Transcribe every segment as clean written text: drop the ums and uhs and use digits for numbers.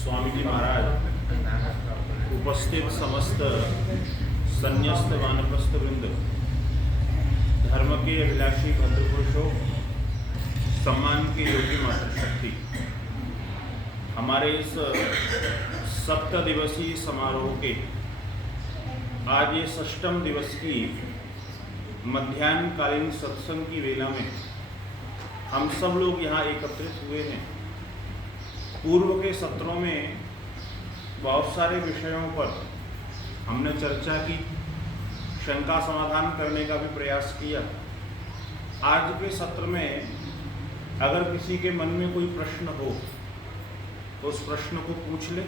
स्वामी जी महाराज, उपस्थित समस्त संन्यस्त वानप्रस्थ वृंद, धर्म के अभिलाषी भद्रपुरुषों, सम्मान के योगी मातृशक्ति, हमारे इस 7 दिवसीय समारोह के आज ये 6म दिवस की मध्याह्नकालीन सत्संग की वेला में हम सब लोग यहाँ एकत्रित हुए हैं। पूर्व के सत्रों में बहुत सारे विषयों पर हमने चर्चा की, शंका समाधान करने का भी प्रयास किया। आज के सत्र में अगर किसी के मन में कोई प्रश्न हो तो उस प्रश्न को पूछ ले,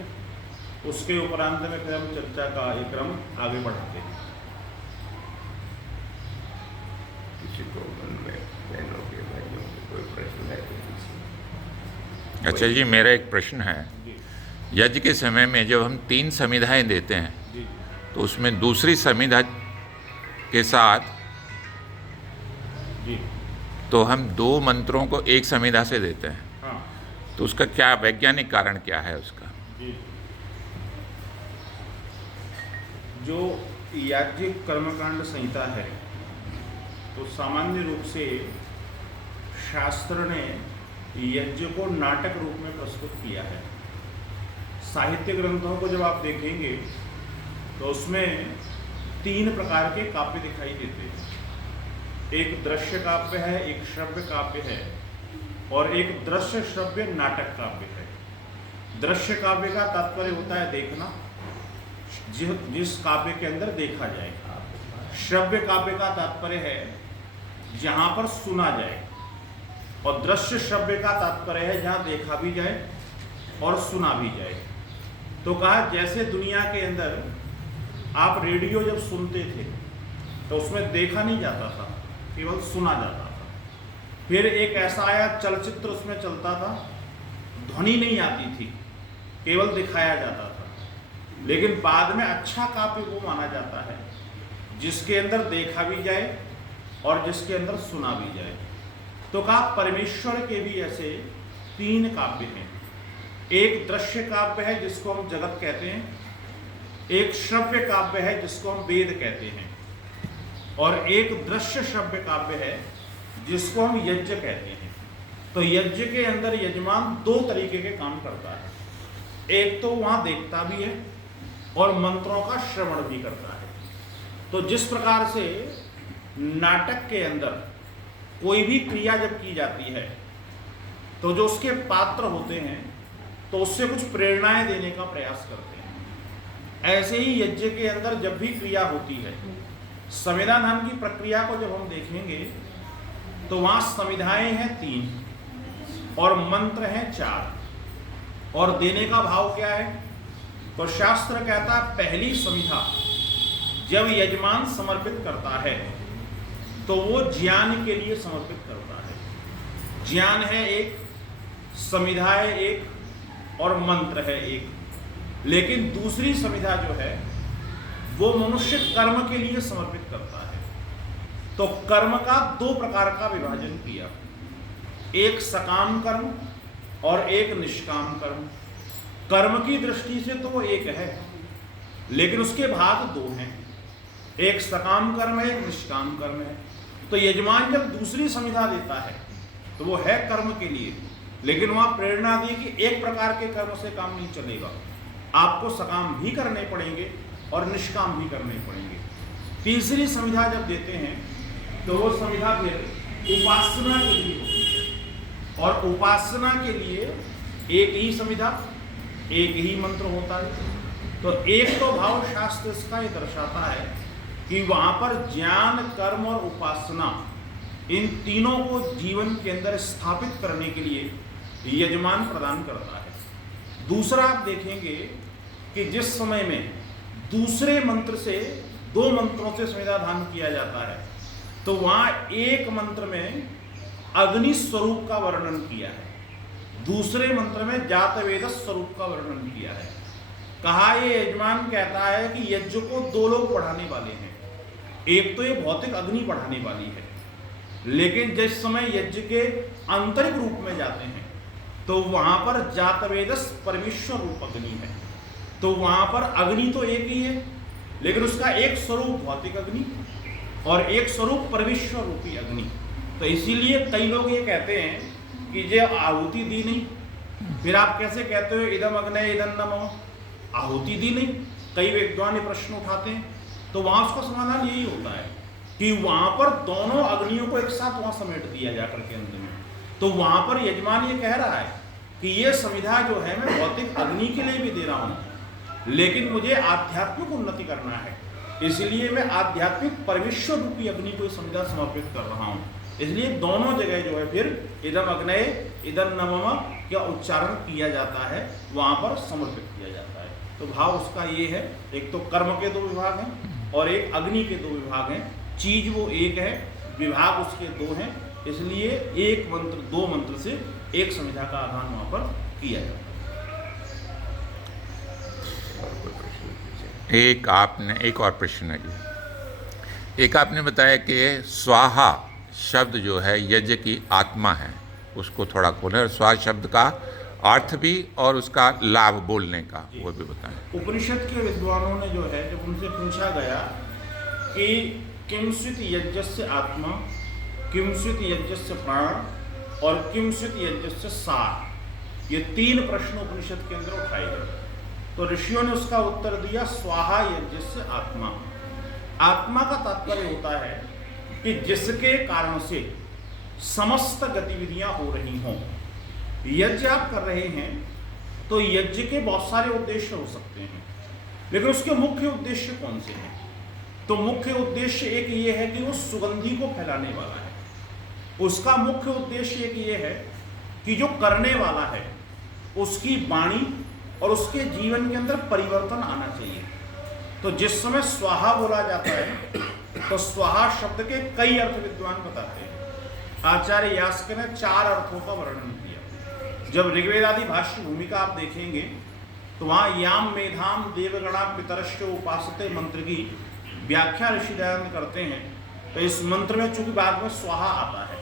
उसके उपरांत में फिर हम चर्चा का एक क्रम आगे बढ़ाते हैं। किसी को मन में बहनों के भाइयों के कोई प्रश्न है तो अच्छा जी, मेरा एक प्रश्न है। यज्ञ के समय में जब हम 3 समिधाएं देते हैं तो उसमें दूसरी समिधा के साथ तो हम 2 मंत्रों को एक समिधा से देते हैं। हाँ। तो उसका क्या वैज्ञानिक कारण क्या है उसका? जो याज्ञिक कर्मकांड संहिता है तो सामान्य रूप से शास्त्र ने यज्ञ को नाटक रूप में प्रस्तुत किया है। साहित्य ग्रंथों को जब आप देखेंगे तो उसमें 3 प्रकार के काव्य दिखाई देते हैं। एक दृश्य काव्य है, एक श्रव्य काव्य है और एक दृश्य श्रव्य नाटक काव्य है। दृश्य काव्य का तात्पर्य होता है देखना, जिस काव्य के अंदर देखा जाए। श्रव्य काव्य का तात्पर्य है जहां पर सुना जाए, और दृश्य श्रव्य का तात्पर्य है जहां देखा भी जाए और सुना भी जाए। तो कहा जैसे दुनिया के अंदर आप रेडियो जब सुनते थे तो उसमें देखा नहीं जाता था, केवल सुना जाता था। फिर एक ऐसा आया चलचित्र उसमें चलता था, ध्वनि नहीं आती थी, केवल दिखाया जाता था। लेकिन बाद में अच्छा काव्य वो माना जाता है जिसके अंदर देखा भी जाए और जिसके अंदर सुना भी जाए। तो कहा परमेश्वर के भी ऐसे 3 काव्य हैं। एक दृश्य काव्य है जिसको हम जगत कहते हैं, एक श्रव्य काव्य है जिसको हम वेद कहते हैं, और एक दृश्य श्रव्य काव्य है जिसको हम यज्ञ कहते हैं। तो यज्ञ के अंदर यजमान 2 तरीके के काम करता है। एक तो वहां देखता भी है और मंत्रों का श्रवण भी करता है। तो जिस प्रकार से नाटक के अंदर कोई भी क्रिया जब की जाती है तो जो उसके पात्र होते हैं तो उससे कुछ प्रेरणाएं देने का प्रयास करते हैं। ऐसे ही यज्ञ के अंदर जब भी क्रिया होती है, संविदा नाम की प्रक्रिया को जब हम देखेंगे तो वहां संविधाएं हैं 3 और मंत्र हैं 4, और देने का भाव क्या है? तो शास्त्र कहता है पहली संविधा जब यजमान समर्पित करता है तो वो ज्ञान के लिए समर्पित करता है। ज्ञान है एक, समिधा है एक और मंत्र है एक। लेकिन दूसरी समिधा जो है वो मनुष्य कर्म के लिए समर्पित करता है। तो कर्म का 2 प्रकार का विभाजन किया, एक सकाम कर्म और एक निष्काम कर्म। कर्म की दृष्टि से तो वो एक है, लेकिन उसके भाग 2 हैं, एक सकाम कर्म है, एक निष्काम कर्म है। तो यजमान जब दूसरी संविधा देता है तो वो है कर्म के लिए, लेकिन वहां प्रेरणा दी कि एक प्रकार के कर्म से काम नहीं चलेगा, आपको सकाम भी करने पड़ेंगे और निष्काम भी करने पड़ेंगे। तीसरी संविधा जब देते हैं तो वो संविधा फिर उपासना के लिए होती है, और उपासना के लिए एक ही संविधा, एक ही मंत्र होता है। तो एक तो भाव शास्त्र इसका ये दर्शाता है कि वहां पर ज्ञान, कर्म और उपासना, इन तीनों को जीवन के अंदर स्थापित करने के लिए यजमान प्रदान करता है। दूसरा आप देखेंगे कि जिस समय में दूसरे मंत्र से 2 मंत्रों से संविधान किया जाता है तो वहां एक मंत्र में अग्नि स्वरूप का वर्णन किया है, दूसरे मंत्र में जात वेद स्वरूप का वर्णन किया है। कहा ये यजमान कहता है कि यज्ञ को 2 लोग बढ़ाने वाले हैं। एक तो ये भौतिक अग्नि बढ़ाने वाली है, लेकिन जिस समय यज्ञ के आंतरिक रूप में जाते हैं तो वहां पर जातवेदस परमेश्वर रूप अग्नि है। तो वहां पर अग्नि तो एक ही है, लेकिन उसका एक स्वरूप भौतिक अग्नि और एक स्वरूप परमेश्वर रूपी अग्नि। तो इसीलिए कई लोग ये कहते हैं कि जो आहुति दी नहीं, फिर आप कैसे कहते हो इदम अग्नय इदम नमो, आहुति दी नहीं। कई विद्वान ये प्रश्न उठाते हैं, तो वहां उसका समाधान यही होता है कि वहां पर दोनों अग्नियों को एक साथ वहां समेट दिया जाकर के अंत में। तो वहां पर यजमान ये कह रहा है कि ये संविधा जो है मैं भौतिक अग्नि के लिए भी दे रहा हूं, लेकिन मुझे आध्यात्मिक उन्नति करना है, इसलिए मैं आध्यात्मिक परमेश्वर रूपी अग्नि को संविधा समर्पित कर रहा हूं। इसलिए दोनों जगह जो है फिर इदम अग्नये इदम नमः का उच्चारण किया जाता है, वहां पर समर्पित किया जाता है। तो भाव उसका ये है, एक तो कर्म के 2 विभाग हैं और एक अग्नि के 2 विभाग हैं। चीज वो एक है, विभाग उसके 2 हैं, इसलिए एक मंत्र 2 मंत्र से एक संविधा का आधान वहां पर किया जाता है। एक और प्रश्न है जी। एक आपने बताया कि स्वाहा शब्द जो है यज्ञ की आत्मा है, उसको थोड़ा खोलें, और स्वाहा शब्द का अर्थ भी और उसका लाभ बोलने का वो भी बताएं। उपनिषद के विद्वानों ने जो है, जब उनसे पूछा गया कि किंचित यज्ञस्य आत्मा, किंचित यज्ञस्य प्राण और किंचित यज्ञस्य सार, ये 3 प्रश्न उपनिषद के अंदर उठाए गए। तो ऋषियों ने उसका उत्तर दिया स्वाहा यज्ञस्य आत्मा। आत्मा का तात्पर्य होता है कि जिसके कारण से समस्त गतिविधियां हो रही हों। यज्ञ आप कर रहे हैं तो यज्ञ के बहुत सारे उद्देश्य हो सकते हैं, लेकिन उसके मुख्य उद्देश्य कौन से हैं? तो मुख्य उद्देश्य एक ये है कि वो सुगंधि को फैलाने वाला है। उसका मुख्य उद्देश्य एक ये है कि जो करने वाला है उसकी वाणी और उसके जीवन के अंदर परिवर्तन आना चाहिए। तो जिस समय स्वाहा बोला जाता है तो स्वाहा शब्द के कई अर्थ विद्वान बताते हैं। आचार्य यास्क ने 4 अर्थों का वर्णन किया। जब ऋग्वेद आदि भाष्य भूमिका आप देखेंगे तो वहां याम मेधाम देवगणा पितरश्च उपासते मंत्र की व्याख्या ऋषि दयानंद करते हैं। तो इस मंत्र में चूंकि बाद में स्वाहा आता है,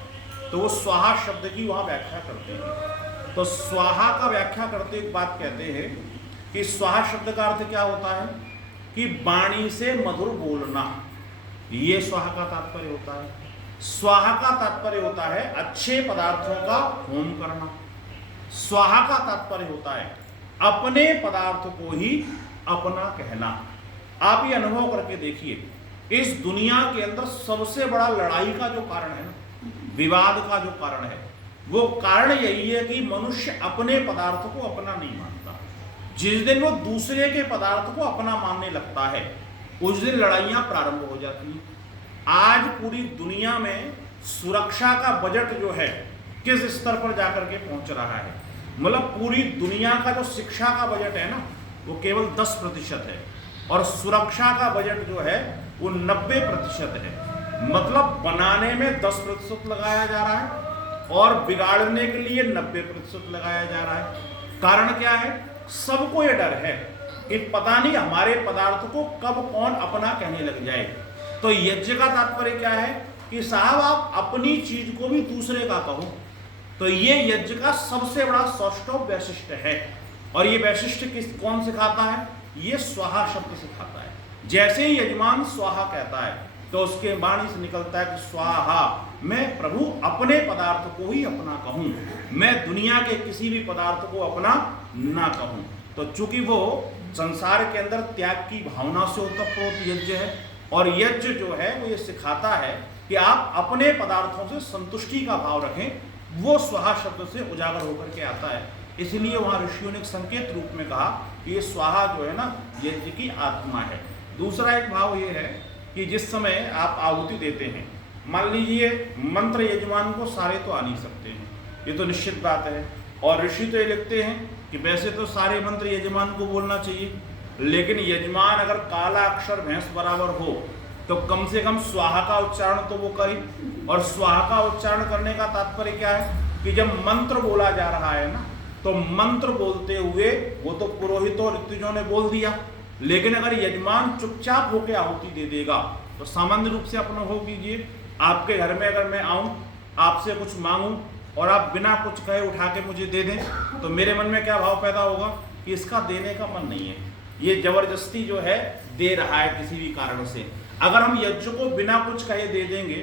तो वो स्वाहा शब्द की वहां व्याख्या करते हैं। तो स्वाहा का व्याख्या करते एक बात कहते हैं कि स्वाहा शब्द का अर्थ क्या होता है कि वाणी से मधुर बोलना, ये स्वाहा का तात्पर्य होता है। स्वाहा का तात्पर्य होता है अच्छे पदार्थों का होम करना। स्वाहा का तात्पर्य होता है अपने पदार्थ को ही अपना कहना। आप ये अनुभव करके देखिए, इस दुनिया के अंदर सबसे बड़ा लड़ाई का जो कारण है ना, विवाद का जो कारण है, वो कारण यही है कि मनुष्य अपने पदार्थ को अपना नहीं मानता। जिस दिन वो दूसरे के पदार्थ को अपना मानने लगता है, उस दिन लड़ाइयां प्रारंभ हो जाती हैं। आज पूरी दुनिया में सुरक्षा का बजट जो है किस स्तर पर जाकर के पहुंच रहा है, मतलब पूरी दुनिया का जो शिक्षा का बजट है ना, वो केवल 10% है और सुरक्षा का बजट जो है वो 90% है। मतलब बनाने में 10% लगाया जा रहा है और बिगाड़ने के लिए 90% लगाया जा रहा है। कारण क्या है? सबको ये डर है कि पता नहीं हमारे पदार्थ को कब कौन अपना कहने लग जाए। तो यज्ञ का तात्पर्य क्या है कि साहब आप अपनी चीज को भी दूसरे का कहो। तो ये यज्ञ का सबसे बड़ा सौष्ठव वैशिष्ट है। और ये वैशिष्ट कौन सिखाता है? ये स्वाहा शब्द सिखाता है। जैसे ही यजमान स्वाहा कहता है तो उसके वाणी से निकलता है कि स्वाहा, मैं प्रभु अपने पदार्थ को ही अपना कहूं, मैं दुनिया के किसी भी पदार्थ को अपना ना कहूं। तो चूंकि वो संसार के अंदर त्याग की भावना से ओतप्रोत यज्ञ है, और यज्ञ जो है वो ये सिखाता है कि आप अपने पदार्थों से संतुष्टि का भाव रखें। वो स्वाहा शब्द से उजागर होकर के आता है। इसलिए वहाँ ऋषियों ने एक संकेत रूप में कहा कि ये स्वाहा जो है ना, यज्ञ की आत्मा है। दूसरा एक भाव ये है कि जिस समय आप आहुति देते हैं, मान लीजिए मंत्र यजमान को सारे तो आ नहीं सकते हैं, ये तो निश्चित बात है। और ऋषि तो ये लिखते हैं कि वैसे तो सारे मंत्र यजमान को बोलना चाहिए, लेकिन यजमान अगर काला अक्षर भैंस बराबर हो तो कम से कम स्वाहा का उच्चारण तो वो करे। और स्वाहा का उच्चारण करने का तात्पर्य क्या है कि जब मंत्र बोला जा रहा है ना, तो मंत्र बोलते हुए वो तो पुरोहित और ऋतुजों ने बोल दिया, लेकिन अगर यजमान चुपचाप होकर आहुति दे देगा तो सामान्य रूप से अपना हो कीजिए, आपके घर में अगर मैं आऊं, आपसे कुछ मांगूं और आप बिना कुछ कहे उठा के मुझे दे दें, तो मेरे मन में क्या भाव पैदा होगा कि इसका देने का मन नहीं है, ये जबरदस्ती जो है दे रहा है किसी भी कारण से। अगर हम यज्ञ को बिना कुछ कहे दे देंगे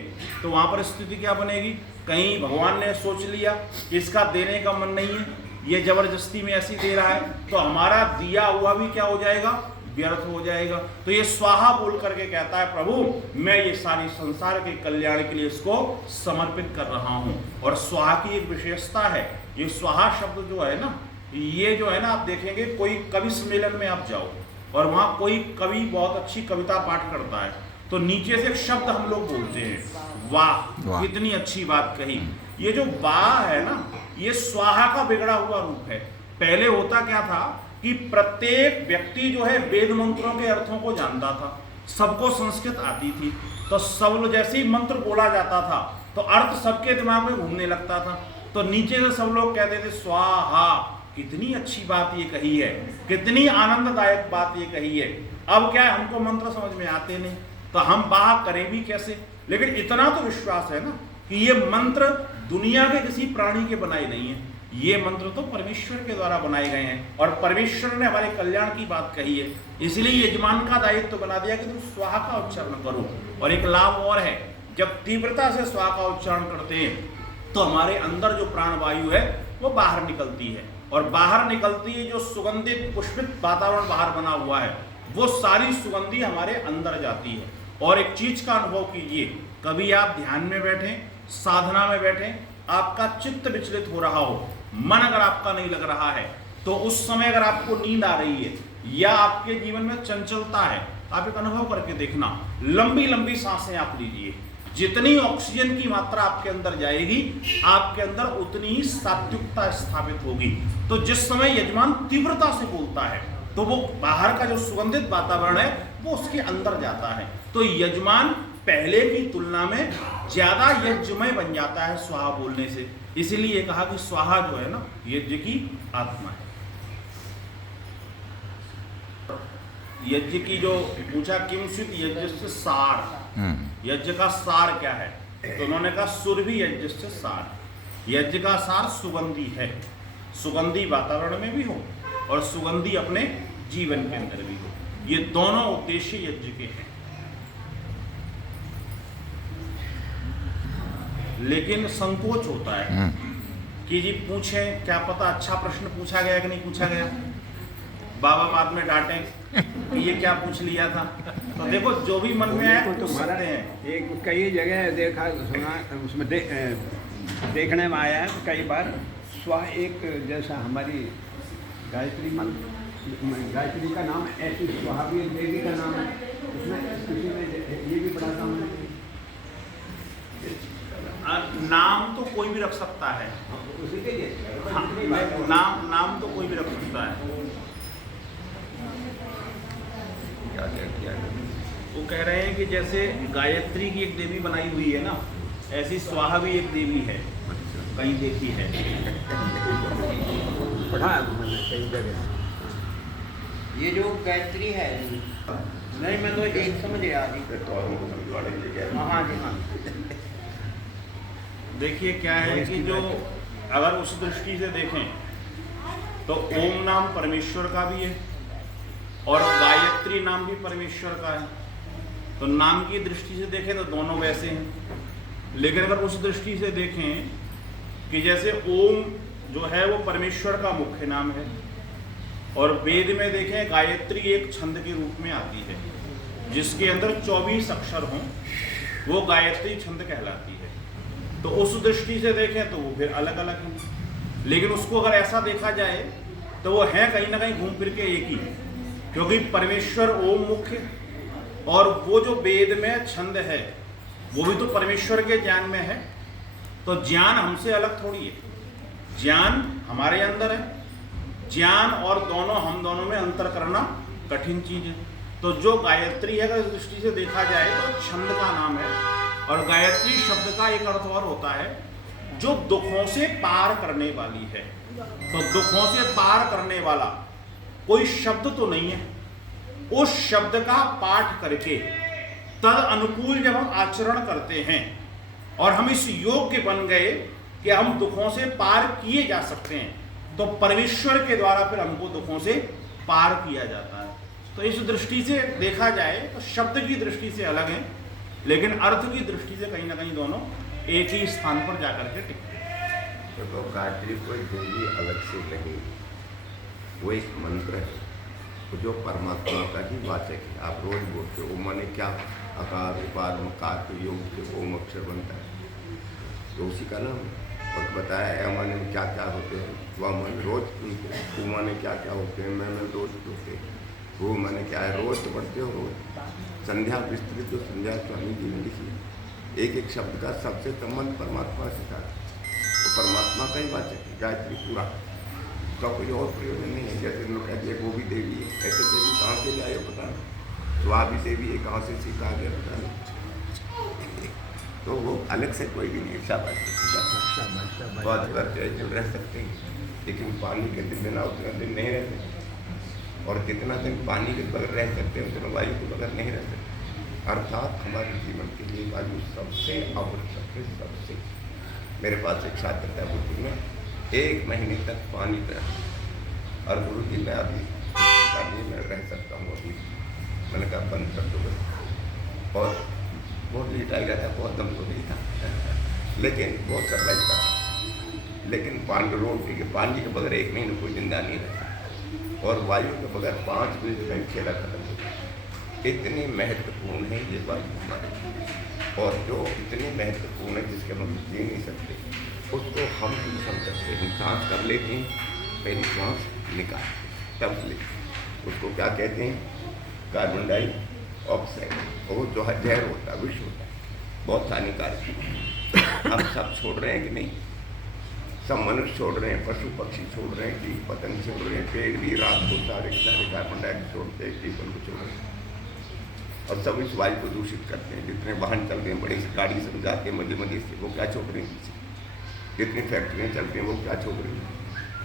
तो वहां पर स्थिति क्या बनेगी, कहीं भगवान ने सोच लिया कि इसका देने का मन नहीं है, ये जबरदस्ती में ऐसी दे रहा है, तो हमारा दिया हुआ भी क्या हो जाएगा, व्यर्थ हो जाएगा। तो ये स्वाहा बोल करके कहता है प्रभु मैं ये सारी संसार के कल्याण के लिए इसको समर्पित कर रहा हूं। और स्वाहा की एक विशेषता है, ये स्वाहा शब्द जो है ना, ये जो है ना, आप देखेंगे कोई कवि सम्मेलन में आप जाओ और वहां कोई कवि बहुत अच्छी कविता पाठ करता है, तो नीचे से एक शब्द हम लोग बोलते हैं, वाह कितनी अच्छी बात कही। ये जो वाह है ना, ये स्वाहा का बिगड़ा हुआ रूप है। पहले होता क्या था कि प्रत्येक व्यक्ति जो है वेद मंत्रों के अर्थों को जानता था, सबको संस्कृत आती थी, तो सब लोग जैसे ही मंत्र बोला जाता था तो अर्थ सबके दिमाग में घूमने लगता था, तो नीचे से सब लोग कहते थे स्वाहा, कितनी अच्छी बात ये कही है, कितनी आनंददायक बात ये कही है। अब क्या है, हमको मंत्र समझ में आते नहीं, तो हम वाह करें भी कैसे। लेकिन इतना तो विश्वास है ना कि ये मंत्र दुनिया के किसी प्राणी के बनाए नहीं है, ये मंत्र तो परमेश्वर के द्वारा बनाए गए हैं, और परमेश्वर ने हमारे कल्याण की बात कही है, इसलिए यजमान का दायित्व तो बना दिया कि तुम स्वाहा का उच्चारण करो। और एक लाभ और है, जब तीव्रता से स्वाहा का उच्चारण करते हैं तो हमारे अंदर जो प्राणवायु है वो बाहर निकलती है, और बाहर निकलती है जो सुगंधित पुष्पित वातावरण बाहर बना हुआ है, वो सारी सुगंधी हमारे अंदर जाती है। और एक चीज का अनुभव कीजिए, कभी आप ध्यान में बैठे, साधना में बैठे, आपका चित्त विचलित हो रहा हो, मन अगर आपका नहीं लग रहा है, तो उस समय अगर आपको नींद आ रही है या आपके जीवन में चंचलता है, आप एक अनुभव करके देखना, लंबी लंबी सांसें आप लीजिए, जितनी ऑक्सीजन की मात्रा आपके अंदर जाएगी, आपके अंदर उतनी ही सात्विकता स्थापित होगी। तो जिस समय यजमान तीव्रता से बोलता है तो वो बाहर का जो सुगंधित वातावरण है वो उसके अंदर जाता है, तो यजमान पहले की तुलना में ज्यादा यज्ञमय बन जाता है स्वाहा बोलने से। इसीलिए कहा कि स्वाहा जो है ना, यज्ञ की आत्मा है। यज्ञ की जो पूछा किमचित यज्ञ से सार, यज्ञ का सार क्या है, तो उन्होंने कहा सुरभि यज्ञ से सार, यज्ञ का सार सुगंधी है, सुगंधी वातावरण में भी हो और सुगंधी अपने जीवन के अंदर भी हो, ये दोनों उद्देश्य यज्ञ के हैं। लेकिन संकोच होता है कि जी पूछें, क्या पता अच्छा प्रश्न पूछा गया कि नहीं पूछा गया, बाबा बाद में डांटें कि ये क्या पूछ लिया था। तो देखो जो भी मन में आए पूछ सकते हैं। एक कई जगह देखा सुना, उसमें देखने में आया है कई बार, स्वा एक जैसा हमारी गायत्री गायत्री का नाम ऐसी स्वाहा भी देवी का नाम है, उसमें किसी में ये भी पढ़ा था नाम तो कोई भी रख सकता है, उसी के लिए नाम तो कोई भी रख सकता है। वो कह रहे हैं कि जैसे गायत्री की एक देवी बनाई हुई है ना, ऐसी स्वाहा भी एक देवी है, कहीं देखी है, पढ़ा मैंने कई जगह। ये जो गायत्री है, नहीं मैं तो एक समझ गया अभी। हाँ जी हाँ, देखिए क्या है कि जो अगर उस दृष्टि से देखें तो ओम नाम परमेश्वर का भी है और गायत्री नाम भी परमेश्वर का है, तो नाम की दृष्टि से देखें तो दोनों वैसे हैं। लेकिन अगर उस दृष्टि से देखें कि जैसे ओम जो है वो परमेश्वर का मुख्य नाम है, और वेद में देखें गायत्री एक छंद के रूप में आती है जिसके अंदर 24 अक्षर हों, वो गायत्री छंद कहलाती है। तो उस दृष्टि से देखें तो वो फिर अलग अलग हैं, लेकिन उसको अगर ऐसा देखा जाए तो वो है कहीं ना कहीं घूम फिर के एक ही, क्योंकि परमेश्वर ओम मुख्य, और वो जो वेद में छंद है वो भी तो परमेश्वर के ज्ञान में है। तो ज्ञान हमसे अलग थोड़ी है, ज्ञान हमारे अंदर है, ज्ञान और हम दोनों में अंतर करना कठिन चीज है। तो जो गायत्री है अगर इस दृष्टि से देखा जाए तो छंद का नाम है, और गायत्री शब्द का एक अर्थ और होता है जो दुखों से पार करने वाली है। तो दुखों से पार करने वाला कोई शब्द तो नहीं है, उस शब्द का पाठ करके तद अनुकूल जब हम आचरण करते हैं और हम इस योग्य बन गए कि हम दुखों से पार किए जा सकते हैं, तो परमेश्वर के द्वारा फिर हमको दुखों से पार किया जाता है। तो इस दृष्टि से देखा जाए तो शब्द की दृष्टि से अलग है, लेकिन अर्थ की दृष्टि से कहीं ना कहीं दोनों एक ही स्थान पर जाकर के टिकते हैं। तो गायत्री कोई हिंदी अलग से नहीं, वो एक मंत्र है जो परमात्मा का ही वाचक है। आप रोज बोलते हो, माने क्या आकार उपार मकार के योग से ओम अक्षर बनता है, तो उसी का नाम है। और बताया है माने में क्या क्या होते हैं, वह मन रोज सुनते हैं, वो माने क्या क्या होते हैं, मैं रोज होते हैं, वो माने क्या है, रोज तो पढ़ते हो रोज। संध्या विस्तृत जो संध्या स्वामी जी ने लिखी, एक एक शब्द का सबसे संबंध परमात्मा से था, तो परमात्मा का ही वाचक है गायत्री पूरा, उसका कोई और प्रयोजन नहीं है। जैसे लोग कहते हैं वो भी देवी है, ऐसे देवी कहाँ से लाए हो पता नहीं, तो आप भी देवी है कहाँ से सीखा गया पता नहीं, तो वो अलग से कोई भी नहीं। शाबाश बहुत करते जो रह सकते हैं, लेकिन पानी के दिन बिना उतना दिन नहीं रहते, और जितना दिन पानी के बगैर रह सकते हैं उतना वायु के बगैर नहीं रह सकते। अर्थात हमारे जीवन के लिए वायु सबसे आवश्यक है, सबसे। मेरे पास एक छात्र था बुद्धि में 1 महीने तक पानी पर, और गुरु जी मैं अभी मैं रह सकता हूँ अभी, मैंने कहा बंद कर दो बस, और बहुत लेटा गया था, बहुत दम तो नहीं था, लेकिन बहुत सर्वाइव था। लेकिन रोटी के पानी के बगैर 1 महीने कोई जिंदा नहीं रहता, और वायु के बगैर 5 मिनट में खेला खत्म हो गया। इतनी महत्वपूर्ण है ये वायु हमारे, और जो इतनी महत्वपूर्ण है जिसके हम जी नहीं सकते, उसको हम दूषण करते हैं। सांस कर लेते हैं, पहली सांस निकाल तब ले, उसको क्या कहते हैं, कार्बन डाइऑक्साइड, और जो जहर होता है, विष होता है, बहुत हानिकारक। हम सब छोड़ रहे हैं कि नहीं, सब मनुष्य छोड़ रहे हैं, पशु पक्षी छोड़ रहे हैं, कीट पतंग छोड़ रहे हैं, पेड़ भी रात को सारे के सारे कार्बन डाइऑक्साइड छोड़ते हैं, जीवन को छोड़ रहे हैं, और सब इस वायु को दूषित करते हैं। जितने वाहन चल रहे हैं, बड़ी गाड़ी से जाते हैं मध्य से, वो क्या छोड़ रहे हैं पीछे, जितनी फैक्ट्रियाँ चलती हैं वो क्या छोड़ रही हैं,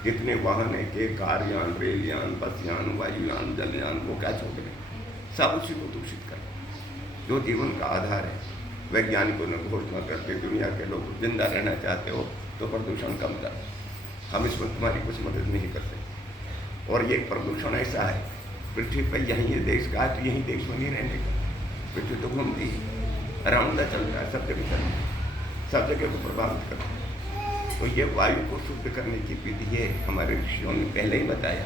जितने वाहन है के कार यान, रेल यान, बस यान, वायुयान, जलयान, वो क्या छोड़ रहे हैं, सब उसी को दूषित कर रहे हैं। जो जीवन का आधार है, वैज्ञानिकों ने घोषणा करते, दुनिया के लोग जिंदा रहना चाहते हो तो प्रदूषण कम कर, हम इसमें तुम्हारी कुछ मदद नहीं करते। और ये प्रदूषण ऐसा है, पृथ्वी पर यहीं ये देश का है, तो यहीं देश में नहीं रहने का, पृथ्वी तो घूमती है, राउंडा चलता है, सब जगह चलता है, सब जगह को प्रभावित करता है। तो ये वायु को शुद्ध करने की विधि है, हमारे ऋषियों ने पहले ही बताया।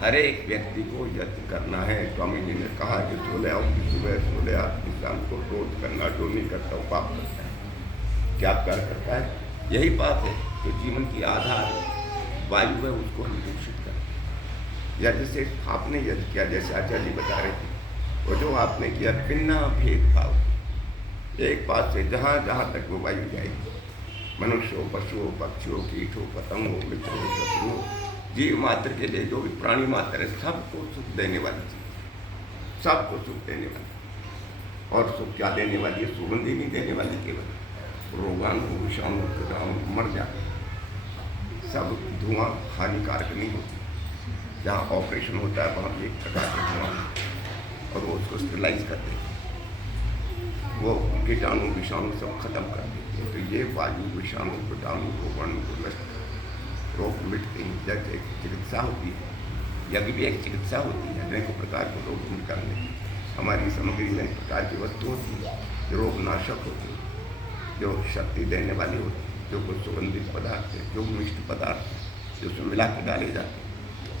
हर एक व्यक्ति को यत्न करना है। स्वामी जी ने कहा कि 16 की सुबह 16 आदमी शाम को रोज करना, जो नहीं करता वो पाप करता है। क्या प्यार करता है, यही बात है कि जीवन की आधार वायु है, उसको हम दूषित करें। या जैसे आपने यज्ञ किया, जैसे आचार्य जी बता रहे थे, वो जो आपने किया बिना भेदभाव, एक बात से जहाँ जहाँ तक वो वायु जाएगी, मनुष्य हो, पशु हो, पक्षी हो, कीट हो, पतंग हो, मित्र हो, शत्रु हो, जीव मात्र के लिए जो भी प्राणी मात्र है, सबको सुख देने वाली चीज, सबको सुख देने वाली। और सुख क्या देने वाली है, सुगंधी नहीं देने वाली, केवल रोगाणु विषाणु कीटाणु मर जाते, सब धुआं हानिकारक नहीं होती। जहाँ ऑपरेशन होता है वहाँ भी एक प्रकार का धुआं, और वो उसको स्टेलाइज करते हैं, वो कीटाणु विषाणु सब खत्म कर देते हैं। तो ये वायु विषाणु कीटाणु रोगाणु को रोग मिटते हैं। जैसे चिकित्सा होती है, यज्ञ भी एक चिकित्सा होती है, अनेकों प्रकार के रोग निकालने की। हमारी सामग्री में प्रकार की वस्तु होती है जो रोगनाशक होती है, जो शक्ति देने वाली होती है, जो कुछ सुगंधित पदार्थ है, जो मिष्ट पदार्थ है, जो उसमें मिला के डाले जाते हैं।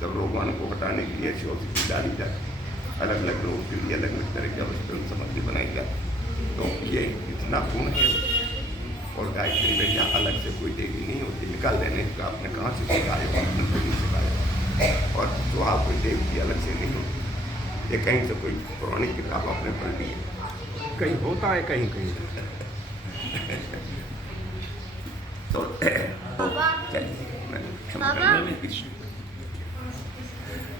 सब रोगाणु को हटाने के लिए ऐसी औषधि डाली जाती है, अलग अलग रोग के लिए अलग अलग तरह की औषधि सामग्री बनाई जाती है। तो ये इतना गुण है, और गायत्री भैया अलग से कोई देवी नहीं होती। निकाल देने का आपने कहाँ से सिखाया, आपने खुद सिखाया, और जो आप कोई देवी अलग से नहीं होती। ये कहीं से कोई पुरानी किताब आपने पढ़ ली है, कहीं होता है, कहीं कहीं तो चलिए मैं क्षमा करना।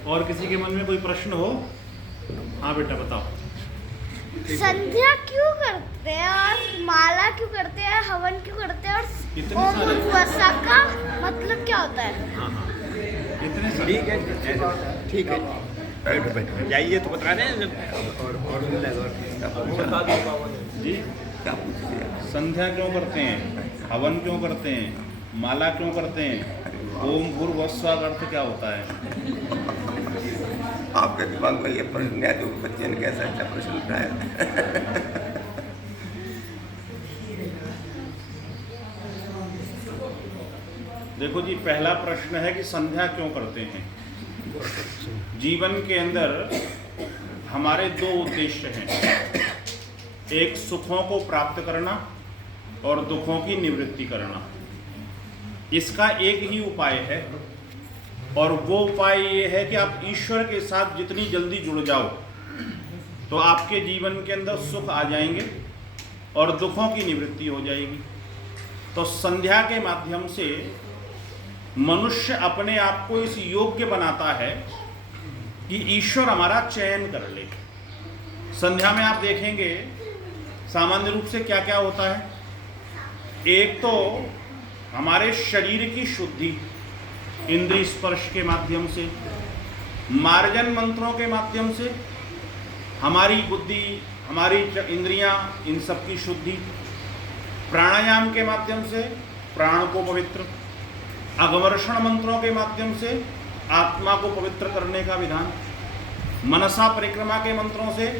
और किसी के मन में कोई प्रश्न हो? हाँ बेटा बताओ। संध्या क्यों करते हैं और माला क्यों करते हैं, हवन क्यों करते हैं, इतने और सारे। उद्वासा का मतलब क्या होता है? हाँ हाँ, इतने सारे। ठीक है, ठीक है, बैठो बैठो, जाइए तो बता रहे हैं। जी, संध्या क्यों करते हैं, हवन क्यों करते हैं, माला क्यों करते हैं? ओम भूर्भुवस्सुः का अर्थ क्या होता है? आपके दिमाग में ये प्रश्न है जो बच्चे ने कैसा अच्छा प्रश्न उठाया। देखो जी, पहला प्रश्न है कि संध्या क्यों करते हैं। जीवन के अंदर हमारे दो उद्देश्य हैं, एक सुखों को प्राप्त करना और दुखों की निवृत्ति करना। इसका एक ही उपाय है और वो उपाय ये है कि आप ईश्वर के साथ जितनी जल्दी जुड़ जाओ तो आपके जीवन के अंदर सुख आ जाएंगे और दुखों की निवृत्ति हो जाएगी। तो संध्या के माध्यम से मनुष्य अपने आप को इस योग्य बनाता है कि ईश्वर हमारा चयन कर ले। संध्या में आप देखेंगे सामान्य रूप से क्या क्या होता है। एक तो हमारे शरीर की शुद्धि इंद्रिय स्पर्श के माध्यम से, मार्जन मंत्रों के माध्यम से, हमारी बुद्धि, हमारी इंद्रियां, इन सब की शुद्धि, प्राणायाम के माध्यम से प्राण को पवित्र, अगमर्षण मंत्रों के माध्यम से आत्मा को पवित्र करने का विधान, मनसा परिक्रमा के मंत्रों से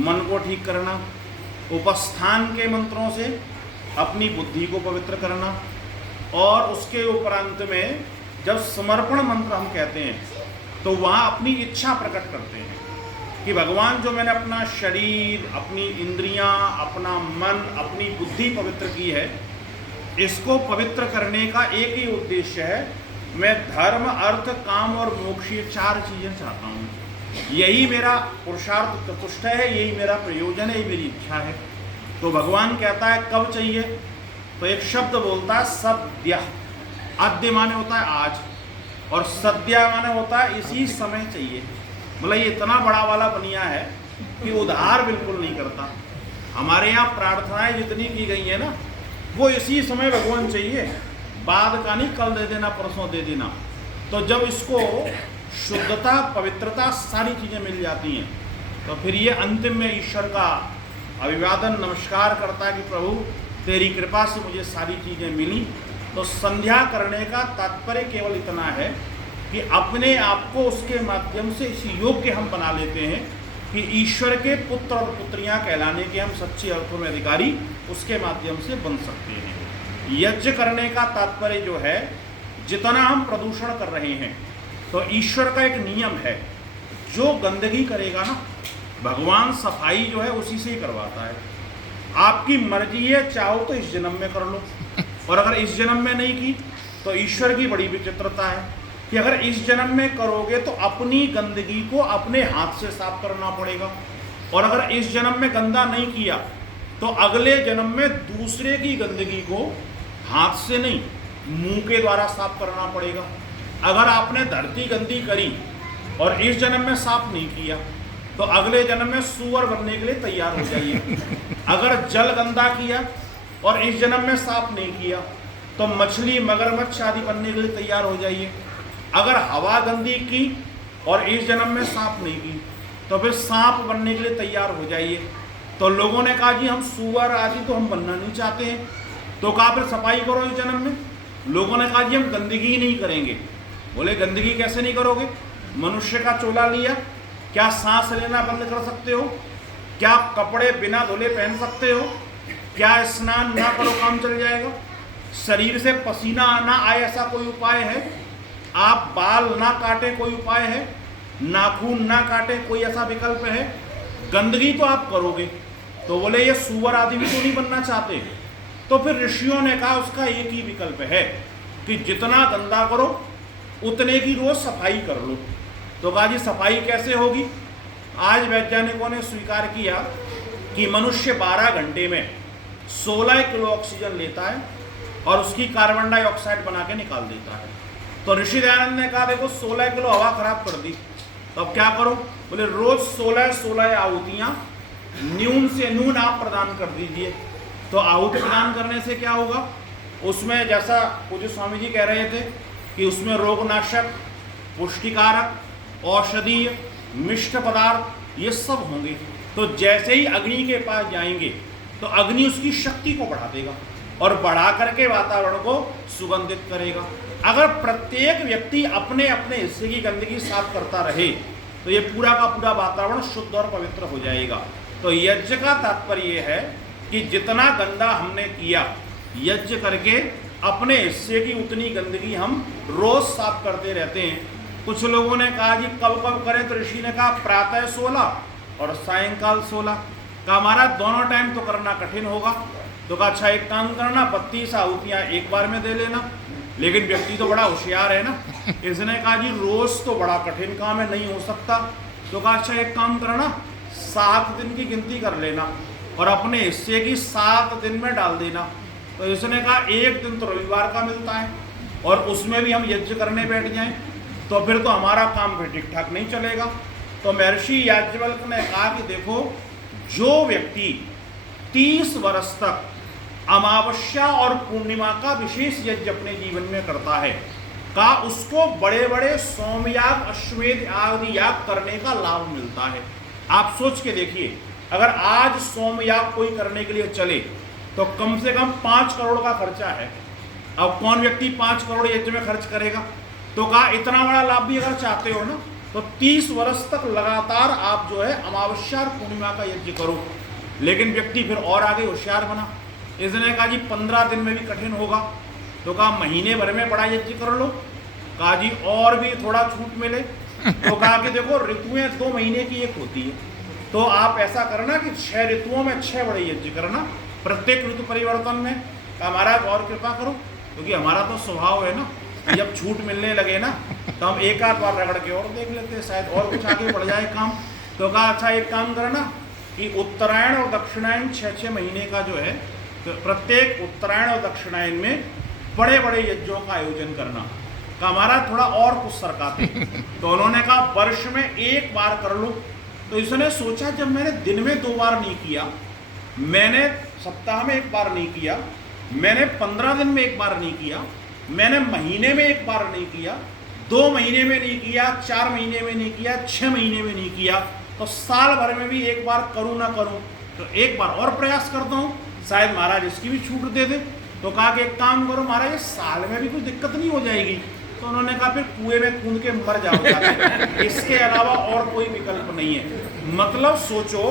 मन को ठीक करना, उपस्थान के मंत्रों से अपनी बुद्धि को पवित्र करना, और उसके उपरांत में जब समर्पण मंत्र हम कहते हैं तो वहाँ अपनी इच्छा प्रकट करते हैं कि भगवान जो मैंने अपना शरीर, अपनी इंद्रियां, अपना मन, अपनी बुद्धि पवित्र की है, इसको पवित्र करने का एक ही उद्देश्य है, मैं धर्म, अर्थ, काम और मोक्ष, ये चार चीज़ें चाहता हूँ। यही मेरा पुरुषार्थ चतुष्ट है, यही मेरा प्रयोजन है, यही मेरी इच्छा है। तो भगवान कहता है कब चाहिए, तो एक शब्द बोलता है सद्य। आद्य माने होता है आज, और सद्या माने होता है इसी समय चाहिए। मतलब ये इतना बड़ा वाला बनिया है कि उधार बिल्कुल नहीं करता। हमारे यहाँ प्रार्थनाएं जितनी की गई है ना, वो इसी समय भगवान चाहिए, बाद का नहीं, कल दे देना, परसों दे देना। तो जब इसको शुद्धता, पवित्रता, सारी चीज़ें मिल जाती हैं तो फिर ये अंतिम में ईश्वर का अभिवादन, नमस्कार करता है कि प्रभु तेरी कृपा से मुझे सारी चीज़ें मिली। तो संध्या करने का तात्पर्य केवल इतना है कि अपने आप को उसके माध्यम से इस योग्य हम बना लेते हैं कि ईश्वर के पुत्र और पुत्रियां कहलाने के हम सच्चे अर्थों में अधिकारी उसके माध्यम से बन सकते हैं। यज्ञ करने का तात्पर्य जो है, जितना हम प्रदूषण कर रहे हैं, तो ईश्वर का एक नियम है, जो गंदगी करेगा ना, भगवान सफाई जो है उसी से ही करवाता है। आपकी मर्जी है, चाहो तो इस जन्म में कर लो, और अगर इस जन्म में नहीं की तो ईश्वर की बड़ी विचित्रता है कि अगर इस जन्म में करोगे तो अपनी गंदगी को अपने हाथ से साफ करना पड़ेगा, और अगर इस जन्म में गंदा नहीं किया तो अगले जन्म में दूसरे की गंदगी को हाथ से नहीं, मुंह के द्वारा साफ करना पड़ेगा। अगर आपने धरती गंदी करी और इस जन्म में साफ नहीं किया तो अगले जन्म में सूअर बनने के लिए तैयार हो जाइए। अगर जल गंदा किया और इस जन्म में साफ नहीं किया तो मछली, मगरमच्छ आदि बनने के लिए तैयार हो जाइए। अगर हवा गंदी की और इस जन्म में साफ नहीं की तो फिर सांप बनने के लिए तैयार हो जाइए। तो लोगों ने कहा जी हम सूअर आदि तो हम बनना नहीं चाहते हैं, तो कहा फिर सफाई करो इस जन्म में। लोगों ने कहा जी हम गंदगी ही नहीं करेंगे। बोले गंदगी कैसे नहीं करोगे? मनुष्य का चोला लिया, क्या सांस लेना बंद कर सकते हो? क्या कपड़े बिना धुले पहन सकते हो? क्या स्नान ना करो काम चल जाएगा? शरीर से पसीना आना आए ऐसा कोई उपाय है? आप बाल ना काटे कोई उपाय है? नाखून ना काटे कोई ऐसा विकल्प है? गंदगी तो आप करोगे। तो बोले ये सूअर आदि भी तो नहीं बनना चाहते। तो फिर ऋषियों ने कहा उसका एक ही विकल्प है कि जितना गंदा करो उतने की रोज सफाई कर लो। तो कहा जी सफाई कैसे होगी? आज वैज्ञानिकों ने स्वीकार किया कि मनुष्य 12 घंटे में 16 किलो ऑक्सीजन लेता है और उसकी कार्बन डाइऑक्साइड बना के निकाल देता है। तो ऋषि दयानंद ने कहा देखो 16 किलो हवा खराब कर दी, तो अब क्या करो? बोले रोज 16 आहुतियाँ न्यून से न्यून आप प्रदान कर दीजिए। तो आहुति प्रदान करने से क्या होगा? उसमें जैसा पूज्य स्वामी जी कह रहे थे कि उसमें रोगनाशक, पुष्टिकारक, औषधीय, मिष्ट पदार्थ ये सब होंगे। तो जैसे ही अग्नि के पास जाएंगे तो अग्नि उसकी शक्ति को बढ़ा देगा। और बढ़ा करके वातावरण को सुगंधित करेगा। अगर प्रत्येक व्यक्ति अपने अपने हिस्से की गंदगी साफ करता रहे तो ये पूरा का पूरा वातावरण शुद्ध और पवित्र हो जाएगा। तो यज्ञ का तात्पर्य है कि जितना गंदा हमने किया, यज्ञ करके अपने हिस्से की उतनी गंदगी हम रोज साफ करते रहते हैं। कुछ लोगों ने कहा जी कब कब करें, तो ऋषि ने कहा प्रातः 16 और सायंकाल 16। कहा हमारा दोनों टाइम तो करना कठिन होगा। तो कहा अच्छा एक काम करना, 32 आहुतियाँ एक बार में दे लेना। लेकिन व्यक्ति तो बड़ा होशियार है ना, इसने कहा जी रोज तो बड़ा कठिन काम है, नहीं हो सकता। तो कहा अच्छा एक काम करना, 7 दिन की गिनती कर लेना और अपने हिस्से की 7 दिन में डाल देना। तो इसने कहा एक दिन तो रविवार का मिलता है और उसमें भी हम यज्ञ करने बैठ जाएं तो फिर तो हमारा काम फिर ठीक ठाक नहीं चलेगा। तो महर्षि याज्ञवल्क्य ने कहा कि देखो, जो व्यक्ति 30 वर्ष तक अमावस्या और पूर्णिमा का विशेष यज्ञ अपने जीवन में करता है, का उसको बड़े बड़े सोमयाग, अश्वमेध आदि याग करने का लाभ मिलता है। आप सोच के देखिए, अगर आज सोमयाग कोई करने के लिए चले तो कम से कम 5 करोड़ का खर्चा है। अब कौन व्यक्ति 5 करोड़ यज्ञ में खर्च करेगा? तो कहा इतना बड़ा लाभ भी अगर चाहते हो ना तो 30 वर्ष तक लगातार आप जो है अमावस्या और पूर्णिमा का यज्ञ करो। लेकिन व्यक्ति फिर और आगे होशियार बना, इसने कहा जी 15 दिन में भी कठिन होगा। तो कहा महीने भर में बड़ा यज्ञ कर लो। कहा जी और भी थोड़ा छूट मिले। तो कहा कि देखो ऋतुएं 2 महीने की एक होती है, तो आप ऐसा करना कि 6 ऋतुओं में 6 बड़े यज्ञ करना, प्रत्येक ऋतु परिवर्तन में। कहा महाराज और कृपा करो, क्योंकि हमारा तो स्वभाव है ना, जब छूट मिलने लगे ना तो हम एक आध बार रगड़ के और देख लेते हैं, शायद और कुछ आगे बढ़ जाए काम। तो कहा अच्छा एक काम करना कि उत्तरायण और दक्षिणायन 6-6 महीने का जो है, तो प्रत्येक उत्तरायण और दक्षिणायन में बड़े बड़े यज्ञों का आयोजन करना। कहा हमारा थोड़ा और कुछ सरकाते। तो उन्होंने कहा वर्ष में 1 बार कर लो। तो इसने सोचा जब मैंने दिन में 2 बार नहीं किया, मैंने सप्ताह में 1 बार नहीं किया, मैंने 15 दिन में 1 बार नहीं किया, मैंने महीने में 1 बार नहीं किया, 2 महीने में नहीं किया, 4 महीने में नहीं किया, 6 महीने में नहीं किया, तो साल भर में भी 1 बार करूं ना करूं, तो 1 बार और प्रयास करता हूं, शायद महाराज इसकी भी छूट दे दे। तो कहा कि एक काम करो महाराज, ये साल में भी कोई दिक्कत नहीं हो जाएगी। तो उन्होंने कहा फिर कुएं में कूद के मर जाओ, इसके अलावा और कोई विकल्प नहीं है। मतलब सोचो,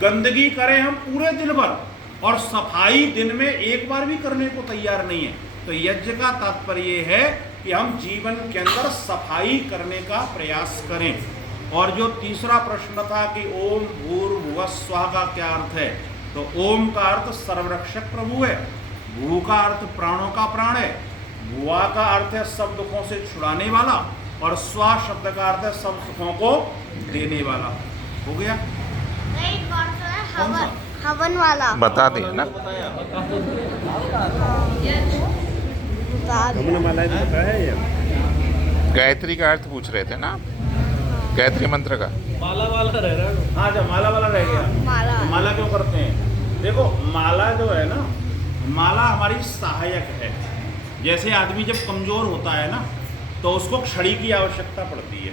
गंदगी करें हम पूरे दिन भर और सफाई दिन में 1 बार भी करने को तैयार नहीं है। तो यज्ञ का तात्पर्य है कि हम जीवन के अंदर सफाई करने का प्रयास करें। और जो तीसरा प्रश्न था कि ओम भूर्भुवः स्वः का क्या अर्थ है, तो ओम का अर्थ सर्वरक्षक प्रभु है, भू का अर्थ प्राणों का प्राण है, भुआ का अर्थ है सब दुखों से छुड़ाने वाला, और स्व शब्द का अर्थ है सब सुखों को देने वाला। हो गया? एक और तो है हवन, हवन वाला बता दें ना। गायत्री का अर्थ पूछ रहे थे ना, गायत्री मंत्र का। माला वाला रह रहा है। हाँ, जब माला वाला रह गया, माला तो माला क्यों करते हैं? देखो माला जो है ना, माला हमारी सहायक है। जैसे आदमी जब कमज़ोर होता है ना तो उसको छड़ी की आवश्यकता पड़ती है,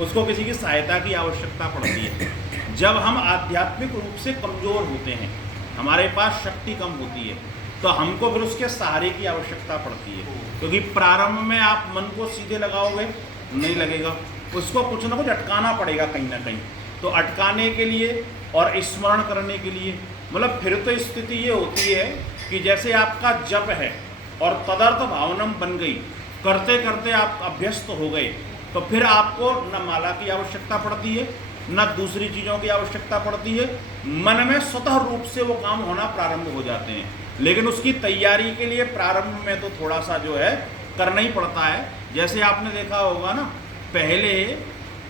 उसको किसी की सहायता की आवश्यकता पड़ती है। जब हम आध्यात्मिक रूप से कमज़ोर होते हैं, हमारे पास शक्ति कम होती है, तो हमको फिर उसके सहारे की आवश्यकता पड़ती है। क्योंकि प्रारंभ में आप मन को सीधे लगाओगे नहीं लगेगा, उसको कुछ ना कुछ अटकाना पड़ेगा कहीं ना कहीं। तो अटकाने के लिए और स्मरण करने के लिए, मतलब फिर तो स्थिति ये होती है कि जैसे आपका जप है और तदर्थ भावनम बन गई, करते करते आप अभ्यस्त हो गए, तो फिर आपको न माला की आवश्यकता पड़ती है न दूसरी चीज़ों की आवश्यकता पड़ती है। मन में स्वतः रूप से वो काम होना प्रारंभ हो जाते हैं। लेकिन उसकी तैयारी के लिए प्रारंभ में तो थोड़ा सा जो है करना ही पड़ता है। जैसे आपने देखा होगा ना, पहले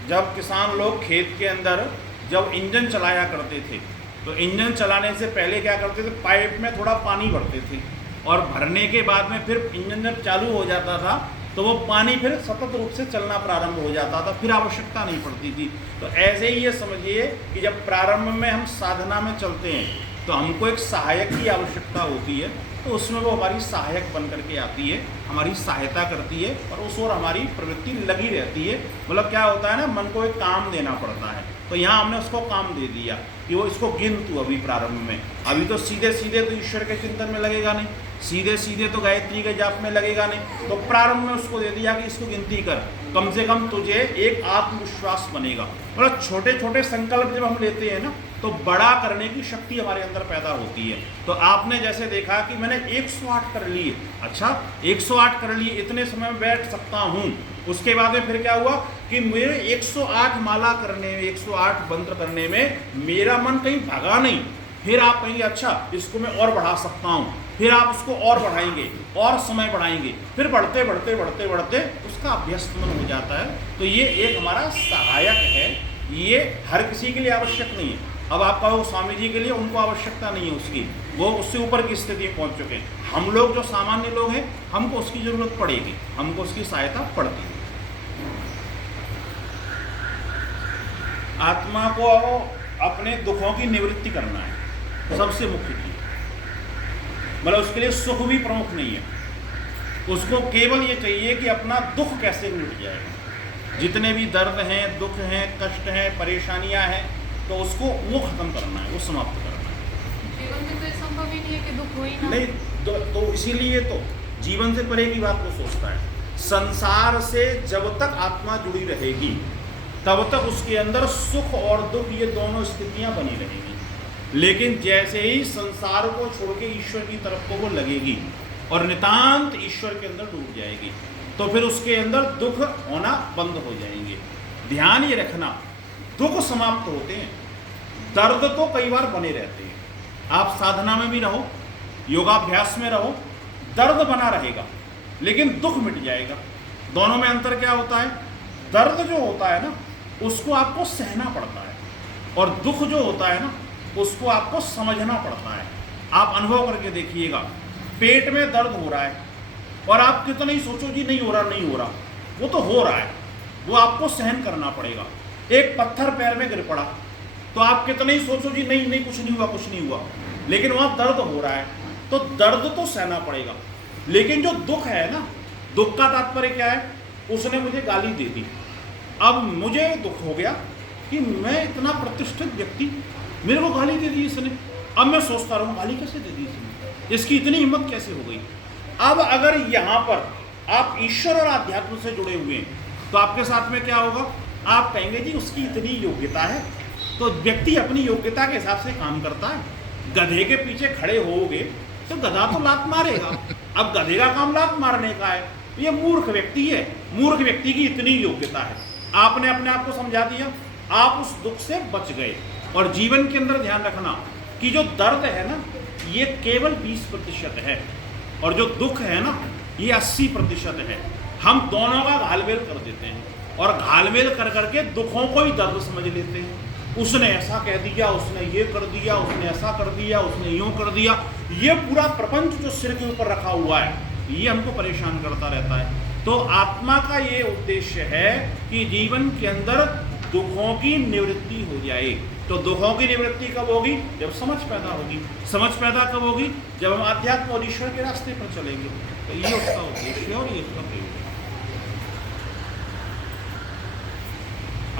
जब किसान लोग खेत के अंदर जब इंजन चलाया करते थे, तो इंजन चलाने से पहले क्या करते थे, पाइप में थोड़ा पानी भरते थे, और भरने के बाद में फिर इंजन जब चालू हो जाता था तो वो पानी फिर सतत रूप से चलना प्रारंभ हो जाता था, फिर आवश्यकता नहीं पड़ती थी। तो ऐसे ही ये समझिए कि जब प्रारंभ में हम साधना में चलते हैं तो हमको एक सहायक की आवश्यकता होती है, तो उसमें वो हमारी सहायक बन करके आती है, हमारी सहायता करती है और उस ओर हमारी प्रवृत्ति लगी रहती है। मतलब क्या होता है ना, मन को एक काम देना पड़ता है, तो यहाँ हमने उसको काम दे दिया कि वो इसको गिन तू अभी प्रारंभ में, अभी तो सीधे सीधे तो ईश्वर के चिंतन में लगेगा नहीं, सीधे सीधे तो गायत्री के जाप में लगेगा नहीं। तो प्रारंभ में उसको दे दिया कि इसको गिनती कर, कम से कम तुझे एक आत्मविश्वास बनेगा। मतलब छोटे छोटे संकल्प जब हम लेते हैं ना, तो बड़ा करने की शक्ति हमारे अंदर पैदा होती है। तो आपने जैसे देखा कि मैंने 108 कर लिए, अच्छा 108 कर लिए, इतने समय में बैठ सकता हूँ। उसके बाद में फिर क्या हुआ कि मेरे 108 माला करने में, 108 मंत्र करने में मेरा मन कहीं भागा नहीं। फिर आप कहेंगे अच्छा इसको मैं और बढ़ा सकता हूँ, फिर आप उसको और बढ़ाएंगे और समय बढ़ाएंगे, फिर बढ़ते बढ़ते बढ़ते बढ़ते उसका अभ्यस्त मन हो जाता है। तो ये एक हमारा सहायक है, ये हर किसी के लिए आवश्यक नहीं है। अब आप कहो स्वामी जी के लिए उनको आवश्यकता नहीं है उसकी, वो उससे ऊपर की स्थिति में पहुंच चुके हैं। हम लोग जो सामान्य लोग हैं, हमको उसकी जरूरत पड़ेगी, हमको उसकी सहायता पड़ती है। आत्मा को अपने दुखों की निवृत्ति करना है सबसे मुख्य चीज। मतलब उसके लिए सुख भी प्रमुख नहीं है, उसको केवल ये चाहिए कि अपना दुख कैसे मिट जाए। जितने भी दर्द हैं, दुख हैं, कष्ट हैं, परेशानियां हैं, तो उसको वो खत्म करना है, वो समाप्त करना है। जीवन में तो ये संभव ही नहीं है कि दुख हो ही ना। नहीं तो इसीलिए तो जीवन से परे की बात को सोचता है। संसार से जब तक आत्मा जुड़ी रहेगी तब तक उसके अंदर सुख और दुख ये दोनों स्थितियां बनी रहेंगी। लेकिन जैसे ही संसार को छोड़ के ईश्वर की तरफ को वो लगेगी और नितांत ईश्वर के अंदर डूब जाएगी, तो फिर उसके अंदर दुख होना बंद हो जाएंगे। ध्यान ये रखना, दुख समाप्त होते हैं, दर्द तो कई बार बने रहते हैं। आप साधना में भी रहो, योगाभ्यास में रहो, दर्द बना रहेगा लेकिन दुख मिट जाएगा। दोनों में अंतर क्या होता है? दर्द जो होता है ना उसको आपको सहना पड़ता है, और दुख जो होता है ना उसको आपको समझना पड़ता है। आप अनुभव करके देखिएगा, पेट में दर्द हो रहा है और आप कितना ही सोचो जी नहीं हो रहा नहीं हो रहा, वो तो हो रहा है, वो आपको सहन करना पड़ेगा। एक पत्थर पैर में गिर पड़ा तो आप कितना ही सोचो जी नहीं नहीं कुछ नहीं हुआ कुछ नहीं हुआ, लेकिन वहाँ दर्द हो रहा है तो दर्द तो सहना पड़ेगा। लेकिन जो दुख है ना, दुख का तात्पर्य क्या है? उसने मुझे गाली दे दी, अब मुझे दुख हो गया कि मैं इतना प्रतिष्ठित व्यक्ति, मेरे को गाली दे दी इसने। अब मैं सोचता रहूँ गाली कैसे दे दी इसने, इसकी इतनी हिम्मत कैसे हो गई। अब अगर यहाँ पर आप ईश्वर और आध्यात्म से जुड़े हुए हैं तो आपके साथ में क्या होगा? आप कहेंगे जी उसकी इतनी योग्यता है, तो व्यक्ति अपनी योग्यता के हिसाब से काम करता है। गधे के पीछे खड़े होगे तो गधा तो लात मारेगा, अब गधे का काम लात मारने का है, ये मूर्ख व्यक्ति है। मूर्ख व्यक्ति की इतनी योग्यता है, आपने अपने आप को समझा दिया, आप उस दुख से बच गए। और जीवन के अंदर ध्यान रखना कि जो दर्द है ना ये केवल 20% है और जो दुख है ना ये 80% है। हम दोनों का घालमेल कर देते हैं और घालमेल कर करके दुखों को ही दर्द समझ लेते हैं। उसने ऐसा कह दिया, उसने ये कर दिया, उसने ऐसा कर दिया, उसने यूं कर दिया, ये पूरा प्रपंच जो सिर के ऊपर रखा हुआ है ये हमको परेशान करता रहता है। तो आत्मा का ये उद्देश्य है कि जीवन के अंदर दुखों की निवृत्ति हो जाए। तो दुखों की निवृत्ति कब होगी? जब समझ पैदा होगी। समझ पैदा कब होगी? जब हम आध्यात्म और ईश्वर के रास्ते पर चलेंगे। तो ये उसका उद्देश्य है और ये उसका प्रयोग है।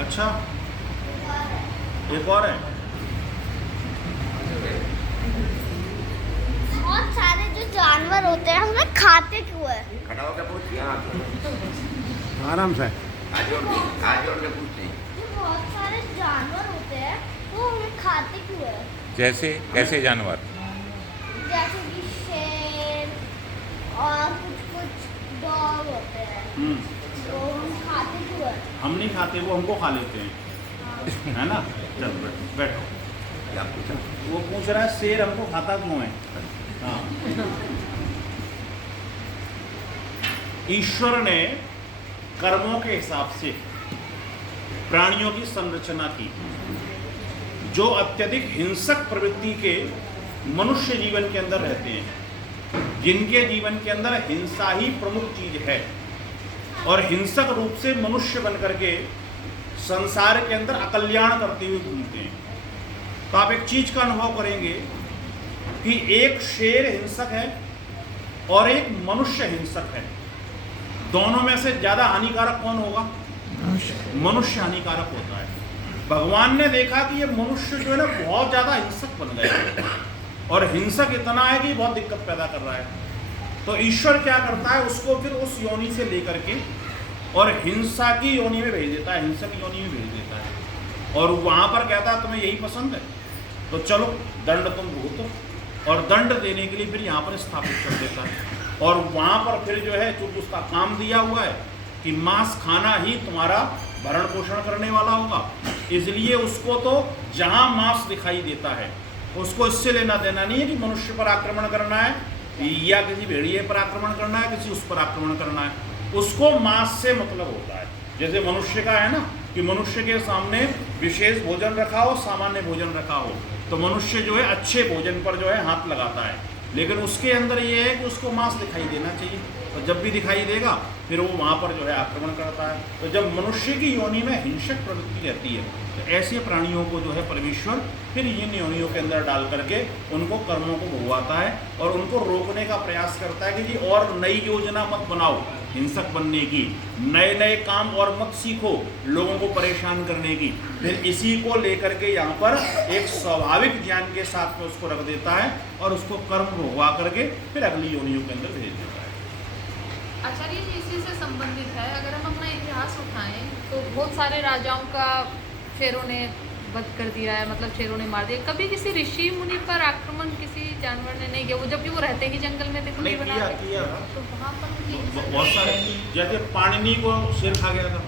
अच्छा, एक और है। बहुत सारे जो जानवर होते हैं हमें खाते क्यों है? खड़ा होकर पूछ, यहाँ आराम से आज और के पूछ नहीं। जो बहुत सारे जानवर होते हैं वो हमें खाते क्यों है? जैसे कैसे जानवर? जैसे कि शेर और कुछ डॉग होते हैं, तो हम खाते क्यों है? हम नहीं खाते, वो हमको खा लेते हैं, है ना? चल बैठो। क्या पूछा? वो पूछ रहा है शेर हमको खाता क्यों है? हाँ, ईश्वर ने कर्मों के हिसाब से प्राणियों की संरचना की। जो अत्यधिक हिंसक प्रवृत्ति के मनुष्य जीवन के अंदर रहते हैं, जिनके जीवन के अंदर हिंसा ही प्रमुख चीज है और हिंसक रूप से मनुष्य बन करके संसार के अंदर अकल्याण करते हुए घूमते हैं, तो आप एक चीज का अनुभव करेंगे कि एक शेर हिंसक है और एक मनुष्य हिंसक है। दोनों में से ज्यादा हानिकारक कौन होगा? मनुष्य हानिकारक होता है। भगवान ने देखा कि ये मनुष्य जो है ना बहुत ज्यादा हिंसक बन गया है और हिंसक इतना है कि बहुत दिक्कत पैदा कर रहा है। तो ईश्वर क्या करता है, उसको फिर उस योनि से लेकर के और हिंसा की योनि में भेज देता है, हिंसक योनि में भेज देता है। और वहाँ पर कहता है तुम्हें यही पसंद है तो चलो दंड तुम भुगतो, और दंड देने के लिए फिर यहाँ पर स्थापित कर देता है। और वहाँ पर फिर जो है चूंकि उसका काम दिया हुआ है कि मांस खाना ही तुम्हारा भरण पोषण करने वाला होगा, इसलिए उसको तो जहाँ मांस दिखाई देता है उसको इससे लेना देना नहीं है कि मनुष्य पर आक्रमण करना है या किसी भेड़िए पर आक्रमण करना है, किसी उस पर आक्रमण करना है, उसको मांस से मतलब होता है। जैसे मनुष्य का है ना कि मनुष्य के सामने विशेष भोजन रखा हो, सामान्य भोजन रखा हो, तो मनुष्य जो है अच्छे भोजन पर जो है हाथ लगाता है, लेकिन उसके अंदर ये है कि उसको मांस दिखाई देना चाहिए, और जब भी दिखाई देगा फिर वो वहाँ पर जो है आक्रमण करता है। तो जब मनुष्य की योनि में हिंसक प्रवृत्ति रहती है तो ऐसे प्राणियों को जो है परमेश्वर फिर इन योनियों के अंदर डाल करके उनको कर्मों को भुगवाता है और उनको रोकने का प्रयास करता है कि जी और नई योजना मत बनाओ हिंसक बनने की, नए नए काम और मत सीखो लोगों को परेशान करने की। फिर इसी को लेकर के यहाँ पर एक स्वाभाविक ज्ञान के साथ में उसको रख देता है और उसको कर्म भुगवा करके फिर अगली योनियों के अंदर भेज देता है। आचार्य जी इसी से संबंधित है, अगर हम अपना इतिहास उठाएं तो बहुत सारे राजाओं का शेरों ने वध कर दिया है, मतलब शेरों ने मार दिया। कभी किसी ऋषि मुनि पर आक्रमण किसी जानवर ने नहीं किया, वो जबकि वो रहते ही जंगल में थे कुंडी बना के, किया तो वहाँ पर उनकी बहुत सारे, जैसे पाणिनि को शेर खा गया था,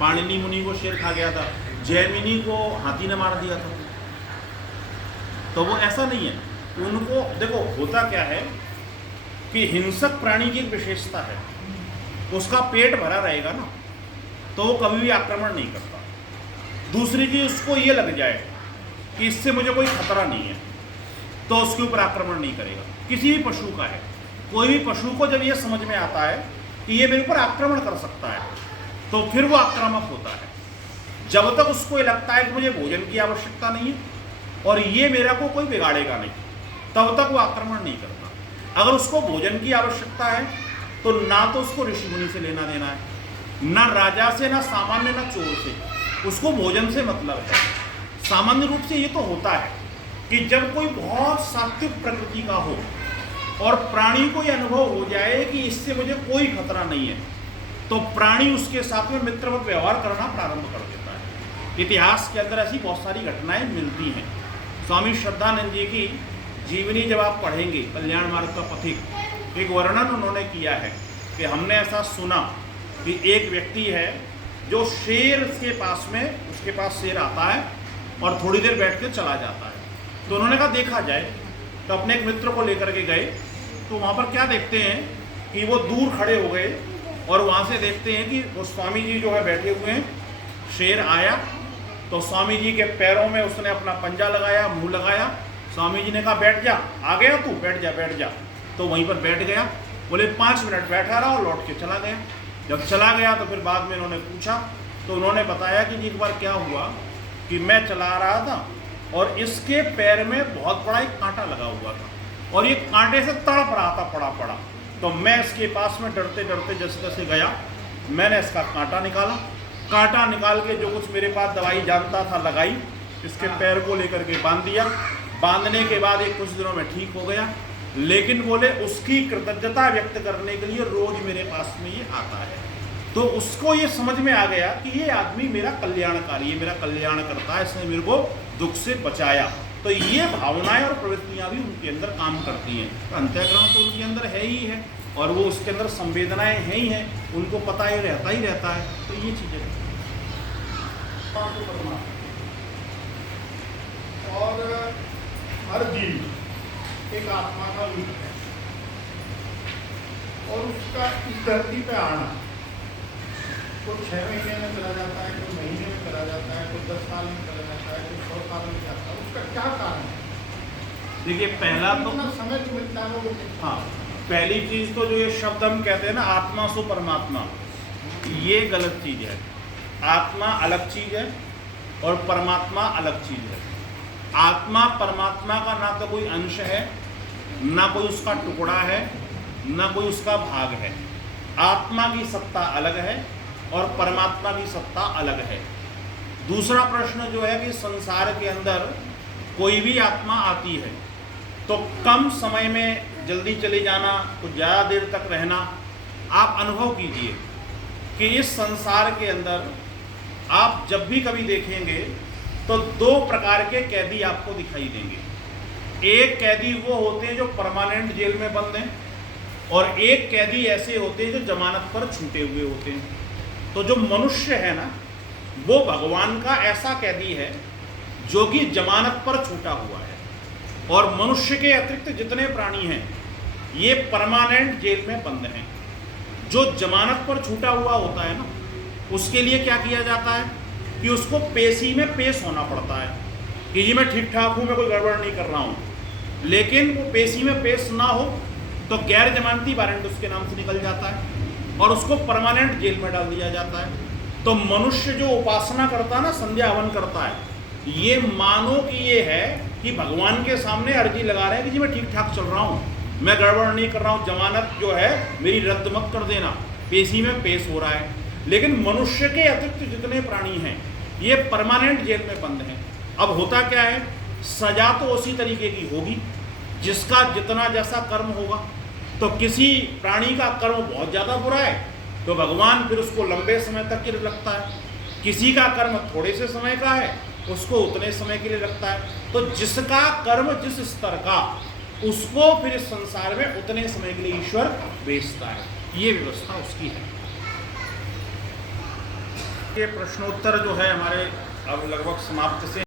पाणिनि मुनि को शेर खा गया था, जैमिनी को हाथी ने मार दिया था। तो वो ऐसा नहीं है, उनको देखो होता क्या है कि हिंसक प्राणी की एक विशेषता है, उसका पेट भरा रहेगा ना तो वो कभी भी आक्रमण नहीं करता। दूसरी चीज उसको ये लग जाए कि इससे मुझे कोई खतरा नहीं है तो उसके ऊपर आक्रमण नहीं करेगा। किसी भी पशु का है, कोई भी पशु को जब ये समझ में आता है कि ये मेरे ऊपर आक्रमण कर सकता है तो फिर वो आक्रामक होता है। जब तक उसको ये लगता है कि मुझे भोजन की आवश्यकता नहीं है और ये मेरा को कोई बिगाड़ेगा नहीं, तब तक वो आक्रमण नहीं करता। अगर उसको भोजन की आवश्यकता है तो ना तो उसको ऋषि मुनि से लेना देना है, ना राजा से, ना सामान्य, ना चोर से, उसको भोजन से मतलब है। सामान्य रूप से ये तो होता है कि जब कोई बहुत सात्विक प्रकृति का हो और प्राणी को ये अनुभव हो जाए कि इससे मुझे कोई खतरा नहीं है तो प्राणी उसके साथ में मित्रवत व्यवहार करना प्रारंभ कर देता है। इतिहास के अंदर ऐसी बहुत सारी घटनाएं मिलती हैं। स्वामी श्रद्धानंद जी की जीवनी जब आप पढ़ेंगे, कल्याण मार्ग का पथिक, एक वर्णन उन्होंने किया है कि हमने ऐसा सुना कि एक व्यक्ति है जो शेर के पास में, उसके पास शेर आता है और थोड़ी देर बैठ के चला जाता है। तो उन्होंने कहा देखा जाए, तो अपने एक मित्र को लेकर के गए तो वहाँ पर क्या देखते हैं कि वो दूर खड़े हो गए और वहाँ से देखते हैं कि वो स्वामी जी जो है बैठे हुए हैं। शेर आया तो स्वामी जी के पैरों में उसने अपना पंजा लगाया, मुंह लगाया। स्वामी जी ने कहा बैठ जा, आ गया तू, बैठ जा बैठ जा। तो वहीं पर बैठ गया, बोले 5 मिनट बैठा रहा और लौट के चला गया। जब चला गया तो फिर बाद में इन्होंने पूछा तो उन्होंने बताया कि जी एक बार क्या हुआ कि मैं चला रहा था और इसके पैर में बहुत बड़ा एक कांटा लगा हुआ था और ये कांटे से तड़प रहा था पड़ा। तो मैं इसके पास में डरते डरते जैसे तैसे गया, मैंने इसका कांटा निकाला, कांटा निकाल के जो कुछ मेरे पास दवाई जानता था लगाई, इसके पैर को लेकर के बांध दिया। बांधने के बाद ये कुछ दिनों में ठीक हो गया, लेकिन बोले उसकी कृतज्ञता व्यक्त करने के लिए रोज मेरे पास में ये आता है। तो उसको ये समझ में आ गया कि ये आदमी मेरा कल्याणकारी है, मेरा कल्याण करता है, इसने मेरे को दुख से बचाया। तो ये भावनाएं और प्रवृत्तियां भी उनके अंदर काम करती हैं। तो अंतःकरण तो उनके अंदर है ही है और वो उसके अंदर संवेदनाएं हैं ही हैं, उनको पता ही रहता है। तो ये चीजें और हर जीव एक आत्मा का रूप है और उसका इस धरती पे आना तो 6 महीने में चला जाता है, कोई महीने में चला जाता है, कोई 10 साल में चला जाता है, कोई 100 साल में जाता है। उसका क्या कारण है? देखिए पहला तो समय जो मिलता है वो, हाँ, पहली चीज तो जो ये शब्द हम कहते हैं ना आत्मा सो परमात्मा, ये गलत चीज है। आत्मा अलग चीज है और परमात्मा अलग चीज है। आत्मा परमात्मा का ना तो कोई अंश है, ना कोई उसका टुकड़ा है, ना कोई उसका भाग है। आत्मा की सत्ता अलग है और परमात्मा की सत्ता अलग है। दूसरा प्रश्न जो है कि संसार के अंदर कोई भी आत्मा आती है तो कम समय में जल्दी चले जाना, कुछ ज़्यादा देर तक रहना। आप अनुभव कीजिए कि इस संसार के अंदर आप जब भी कभी देखेंगे तो दो प्रकार के कैदी आपको दिखाई देंगे। एक कैदी वो होते हैं जो परमानेंट जेल में बंद हैं, और एक कैदी ऐसे होते हैं जो जमानत पर छूटे हुए होते हैं। तो जो मनुष्य है ना, वो भगवान का ऐसा कैदी है जो कि जमानत पर छूटा हुआ है, और मनुष्य के अतिरिक्त जितने प्राणी हैं ये परमानेंट जेल में बंद हैं। जो जमानत पर छूटा हुआ होता है ना, उसके लिए क्या किया जाता है कि उसको पेशी में पेश होना पड़ता है कि जी मैं ठीक ठाक हूँ, मैं कोई गड़बड़ नहीं कर रहा हूँ। लेकिन वो पेशी में पेश ना हो तो गैर जमानती वारंट उसके नाम से निकल जाता है और उसको परमानेंट जेल में डाल दिया जाता है। तो मनुष्य जो उपासना करता है ना, संध्या हवन करता है, ये मानो कि ये है कि भगवान के सामने अर्जी लगा रहे हैं कि जी मैं ठीक ठाक चल रहा हूँ, मैं गड़बड़ नहीं कर रहा हूँ, जमानत जो है मेरी रद्द मत कर देना, पेशी में पेश हो रहा है। लेकिन मनुष्य के अतिरिक्त जितने प्राणी हैं ये परमानेंट जेल में बंद हैं। अब होता क्या है, सजा तो उसी तरीके की होगी जिसका जितना जैसा कर्म होगा। तो किसी प्राणी का कर्म बहुत ज़्यादा बुरा है तो भगवान फिर उसको लंबे समय तक के लिए रखता है, किसी का कर्म थोड़े से समय का है उसको उतने समय के लिए रखता है। तो जिसका कर्म जिस स्तर का, उसको फिर इस संसार में उतने समय के लिए ईश्वर भेजता है। ये व्यवस्था उसकी है। ये प्रश्नोत्तर जो है हमारे अब लगभग समाप्त से